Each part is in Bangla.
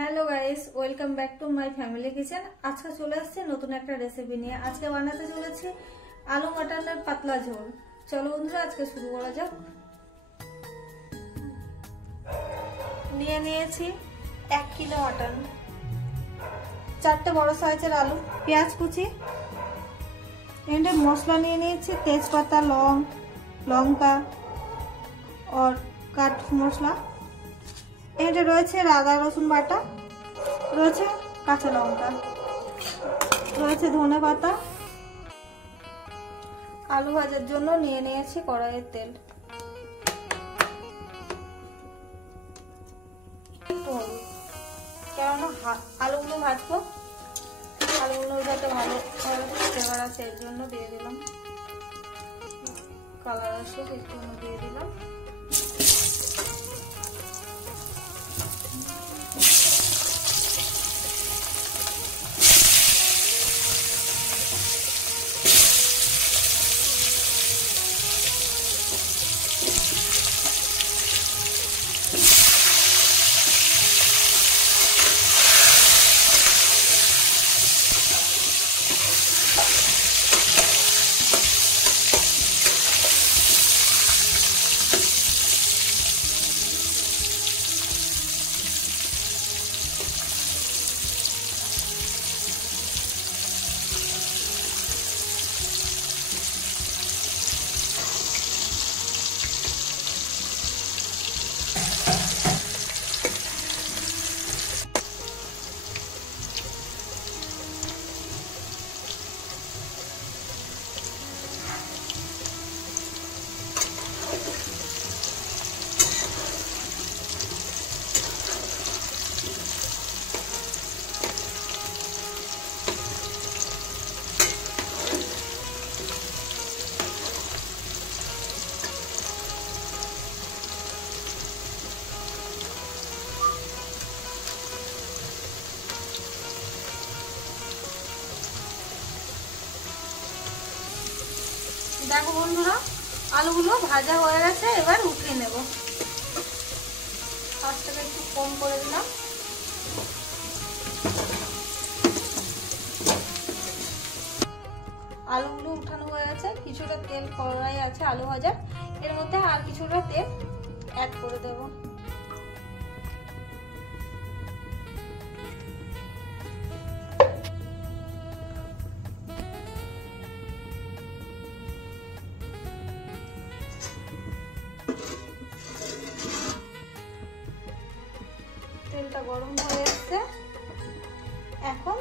Hello guys, welcome back to my family kitchen. আজকে চলে আসছে নতুন একটা রেসিপি নিয়ে। আজকে বানাতে চলেছি আলু মাটনের পাতলা ঝোল। চলো বন্ধুরা, আজকে শুরু করা যাক। নিয়ে নিয়েছি 1 কিলো মাটন, 4টে বড় সাইজের আলু, পেঁয়াজ কুচি, এন্ডে মশলা নিয়ে নিয়েছি তেজপাতা, লঙ্কা और কাঠ মশলা, এন্ডে রয়েছে আদা রসুন বাটা, রয়েছে কাঁচা লঙ্কা, রয়েছে ধনে পাতা। আলু ভাজার জন্য নিয়ে নিয়েছি কড়াইয়ের তেল, কেননা আলুগুলো ভাজবো, আলুগুলো যাতে ভালো ফ্লেভার আছে এর জন্য দিয়ে দিলাম, কালার আসে এর জন্য দিয়ে দিলাম। দেখো বন্ধুরা, আলুগুলো ভাজা হয়ে গেছে, এবার উঠিয়ে নেব। আঁচটাকে একটু কম করে দিলাম। আলুগুলো উঠানো হয়ে গেছে, কিছুটা তেল কড়াই আছে আলু ভাজা, এর মধ্যে আর কিছুটা তেল অ্যাড করে দেব। তেলটা গরম হয়ে এসেছে, এখন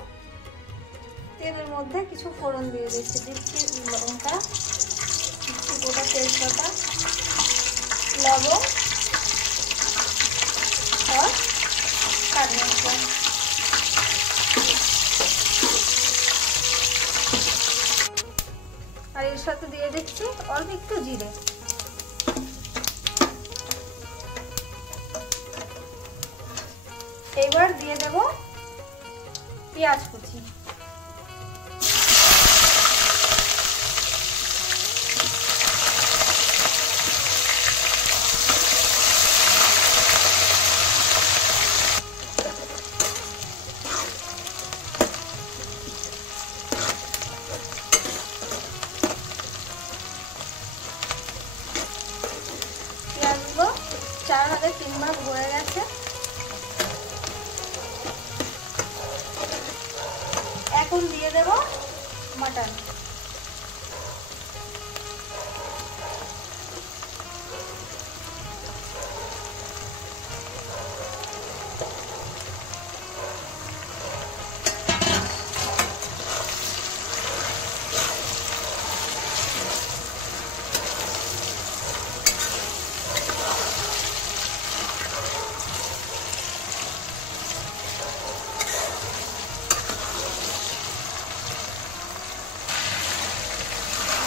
তেলের মধ্যে কিছু ফোড়ন দিয়ে দিচ্ছি লঙ্কা, কিছু গোটা তেজপাতা, লবণ আর কাঠ মশলা। আর এর সাথে দিয়ে দিচ্ছি অল্প একটু জিরে। এবার দিয়ে দেব পেঁয়াজ কুচি, পেঁয়াজগুলো 4 ভাগে 3 ভাগ হয়ে গেছে। এখন দিয়ে দেব মাটন।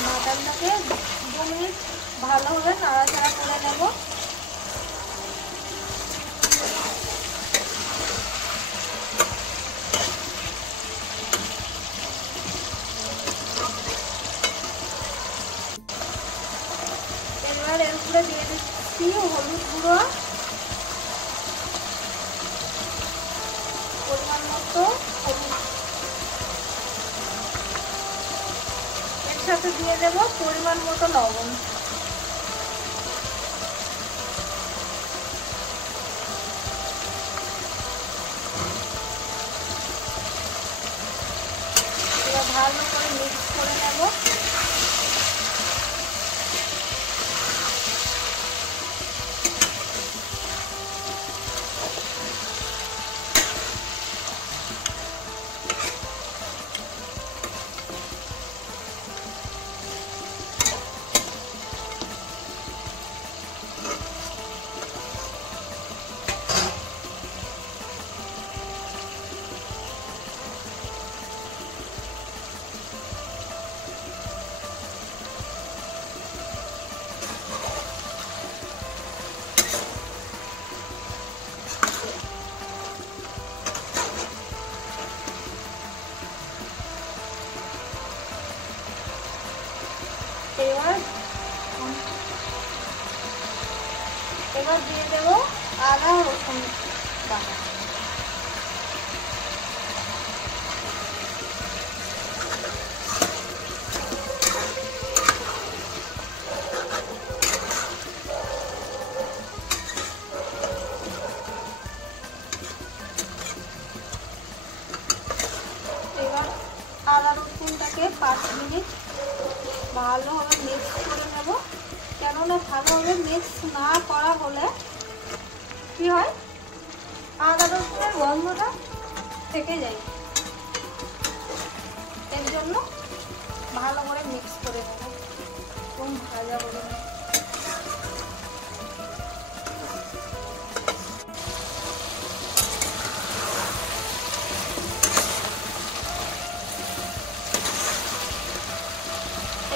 মাটনটাকে 2 মিনিট ভালোভাবে নাড়াচাড়া করে নেব। এবার এর উপরে দিয়ে দিচ্ছি হলুদ গুঁড়ো, মতো এর সাথে দিয়ে দেব পরিমাণ মতো লবণ। এবার ভালো করে মিক্স করে নেব। এবার দিয়ে দেব আদা রসুন বাটা। এবার আদা রসুনটাকে 5 মিনিট ভালোভাবে মিক্স করে নেব। কেননা ভালোভাবে মিক্স না করা হলে কি হয়, আদা রসুনের গন্ধটা থেকে যায়। এর জন্য ভালো করে মিক্স করে নেব এবং ভাজা করে নেব।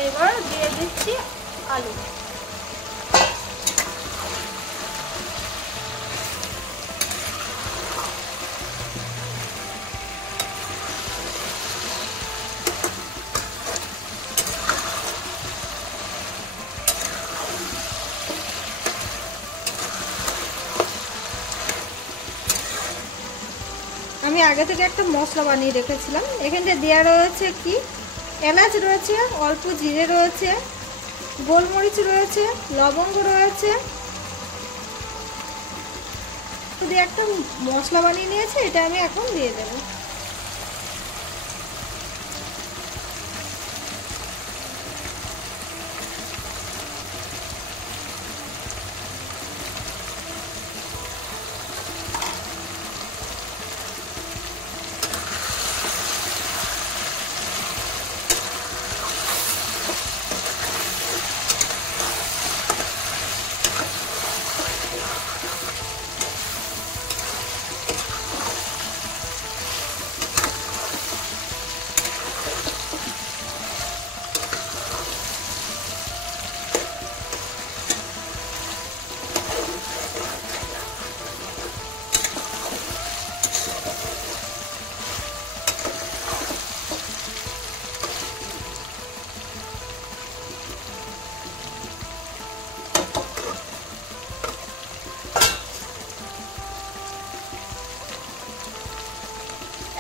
এবার দিয়ে দিচ্ছি আলু। আমি আগে থেকে একটা মশলা বানিয়ে রেখেছিলাম। এখানটা দেওয়া রয়েছে কি, এলাচ রয়েছে, অল্প জিরে রয়েছে, গোলমরিচ রয়েছে, লবঙ্গ রয়েছে। শুধু একটা মশলা বানিয়ে নিয়েছে, এটা আমি এখন দিয়ে দেব।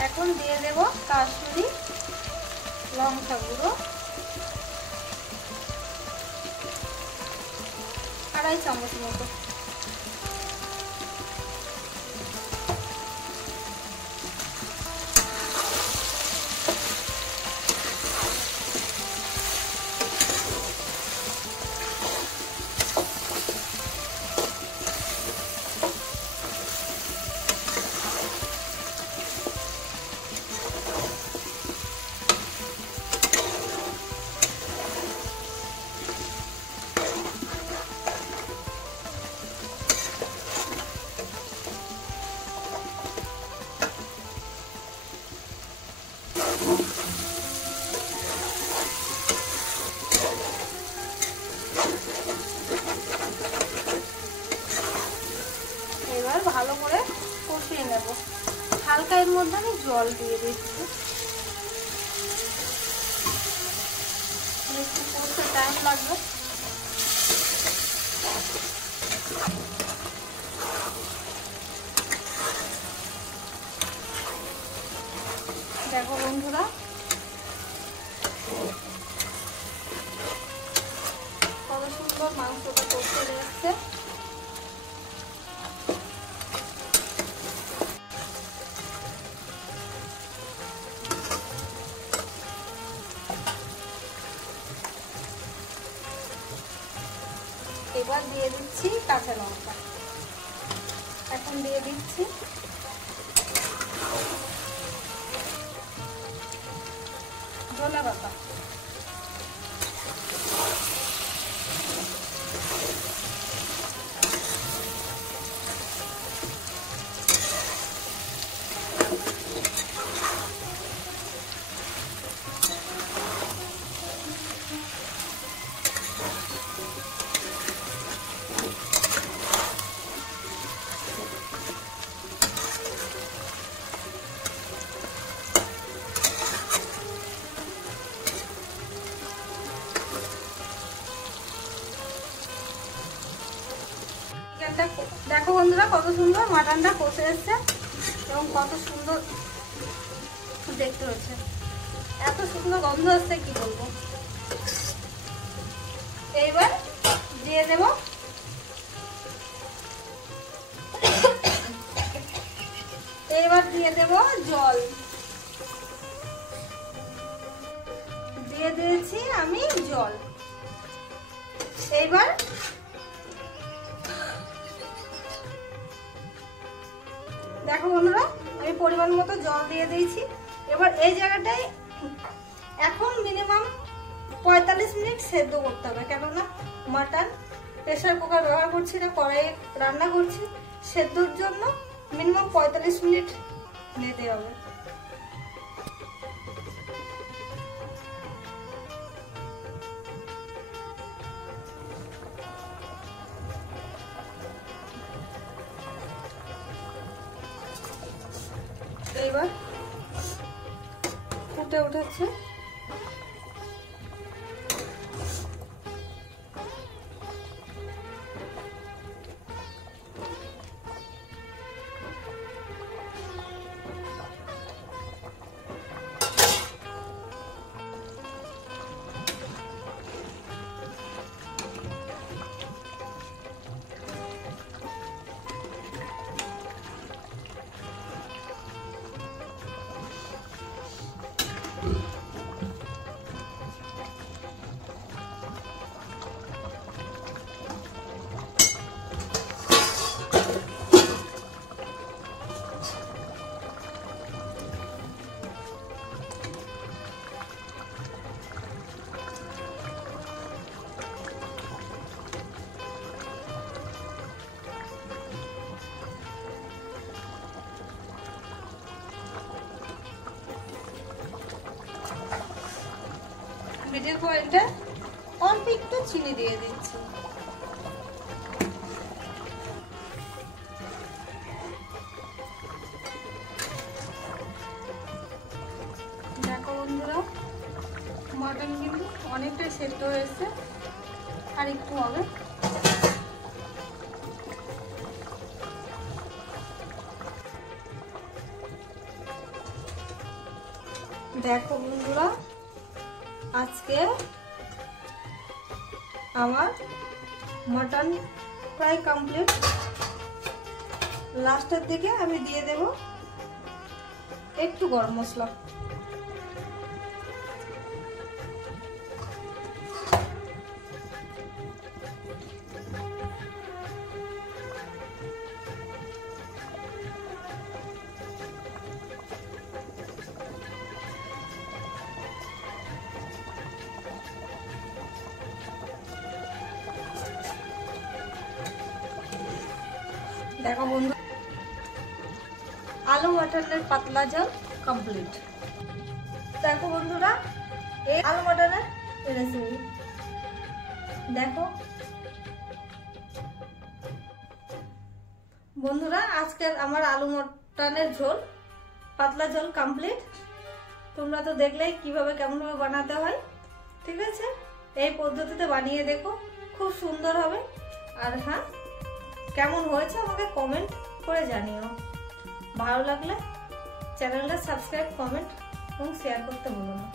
এখন দিয়ে দেব কাশ্মীরি লঙ্কা গুঁড়ো 2.5 চামচ মতো। এবার ভালো করে কষিয়ে নেব। হালকা এর মধ্যে আমি জল দিয়ে দিচ্ছি, একটু কষতে টাইম লাগবে। দেখো বন্ধুরা কত সুন্দর মাংসটা কষে যাচ্ছে। এবার দিয়ে দিচ্ছি কাঁচা লঙ্কা, এখন দিয়ে দিচ্ছি ধনে পাতা, দেখো বন্ধুরা কত সুন্দর মাটনটা কষে এসছে এবং কত সুন্দর দেখতে হচ্ছে, এত সুন্দর গন্ধ আসছে কি বলবো। এইবার দিয়ে দেব জল, দিয়ে দিয়েছি আমি জল। এইবার দেখো বন্ধুরা আমি পরিমাণ মতো জল দিয়ে দিয়েছি। এবার এই জায়গাটায় এখন মিনিমাম 45 মিনিট সেদ্ধ করতে হবে, কেননা মাটন প্রেসার কুকার ব্যবহার করছি না, কড়াইয়ে রান্না করছি, সেদ্ধর জন্য মিনিমাম 45 মিনিট নিতে হবে। এইবার ফুটে উঠেছে, মিডিল পয়েন্টে অল্প একটু চিনি দিয়ে দিচ্ছি। দেখো বন্ধুরা মাটন কিন্তু অনেকটাই সেদ্ধ হয়েছে, আর একটু হবে। দেখো বন্ধুরা আজকে আমার মটন প্রায় কমপ্লিট। লাস্টের দিকে আমি দিয়ে দেব একটু গরম মশলা। দেখো বন্ধু আলু মটনের পাতলা ঝোল কমপ্লিট। দেখো বন্ধুরা এই আলু মটনের রেসিপি দেখো বন্ধুরা, আজকের আমার আলু মটনের ঝোল পাতলা ঝোল কমপ্লিট। তোমরা তো দেখলেই কিভাবে কেমন ভাবে বানাতে হয়, ঠিক আছে? এই পদ্ধতিতে বানিয়ে দেখো, খুব সুন্দর হবে। আর হ্যাঁ, কেমন হয়েছে আমাকে কমেন্ট করে জানিও। ভালো লাগলে চ্যানেলটা সাবস্ক্রাইব কমেন্ট এবং শেয়ার করতে ভুলো না।